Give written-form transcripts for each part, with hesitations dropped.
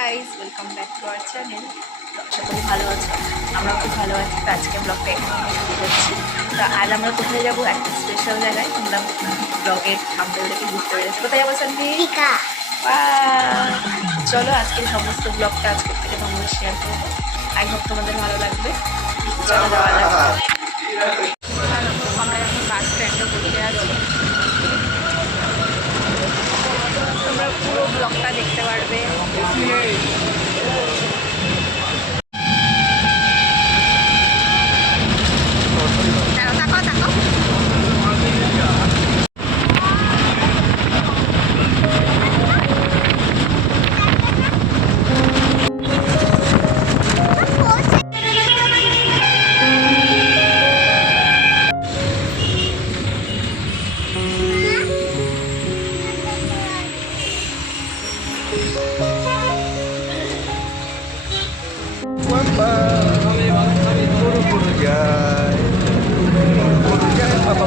Guys, welcome back to our channel. আশা করি ভালো আছো, আমরা খুব ভালো আছি। তো আজকে ব্লগটা এখানে শুরু করছি। তো আজ আমরা কোথায় যাবো, একটা স্পেশাল জায়গায়। তোমরা ব্লগের থাম্বনেল দেখে বুঝতে পেরেছো কোথায় যাবো। শান্তি, চলো আজকে সমস্ত ব্লগটা আজকের থেকে তোমাদের শেয়ার করবো। আই হোপ তোমাদের ভালো লাগবে। চলো যাওয়া যাক। আমরা এখন বাস স্ট্যান্ডে বসে আছি, তোমরা পুরো ব্লগটা দেখতে পারবে।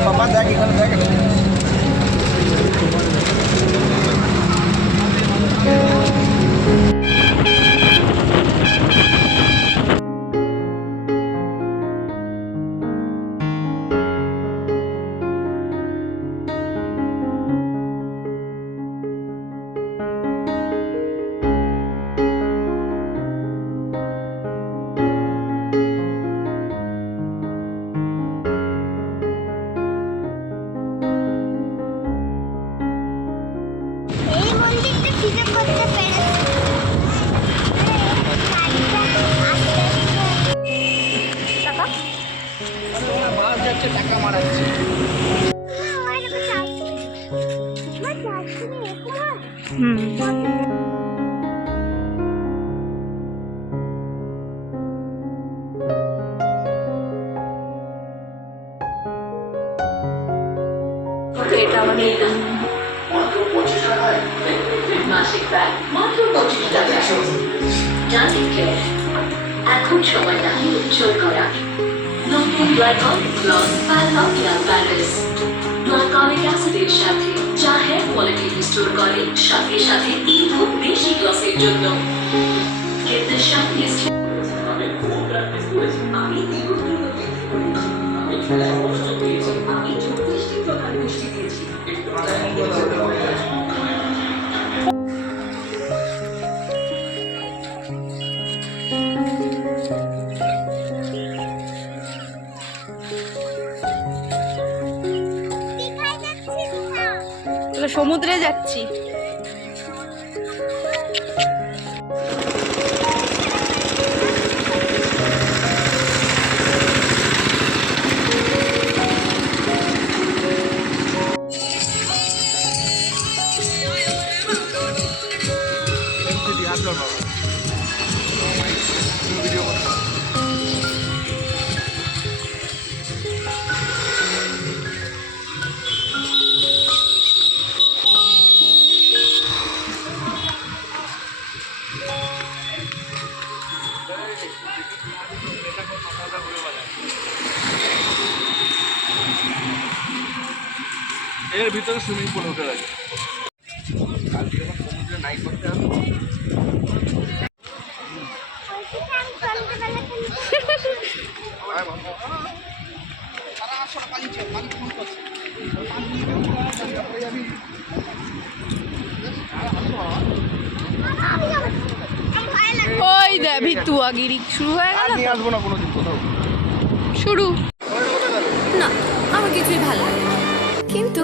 Papa daqui quando pega. টাকা মারাচ্ছে। এটা আমাদের মাসিক ব্যয় মাত্র 25 টাকা। জানেন কি এখন সময় নাকি উজ্জ্বল করা নতুন গ্লাইকলিক গ্লস প্যারাফিয়াল প্যালেস গ্লাইকলিক অ্যাসিডের সাথে যা হেয়ার কোয়ালিটি রিস্টোর করে, সাথে সাথে ইনপুট বেশি গ্লসের জন্য কিন্তু সাথে আমি খুব প্র্যাকটিস করেছি। আমি দীর্ঘদিন দেখতে করেছি, আমি খেলায় কষ্ট পেয়েছি, আমি 34টি প্রকার মিষ্টি দিয়েছি। সমুদ্রে যাচ্ছি। এর ভিতরে সুইমিং পুল উঠে গেছে। কালকে যখন সমুদ্রে নাইট করতে হবে ওই দে ভিতুয়াগিরি শুরু হয়ে গেল। নিয়ে আসবো না কোনোদিন কোথাও শুরু না, আমার কিছুই ভালো লাগে না, কিন্তু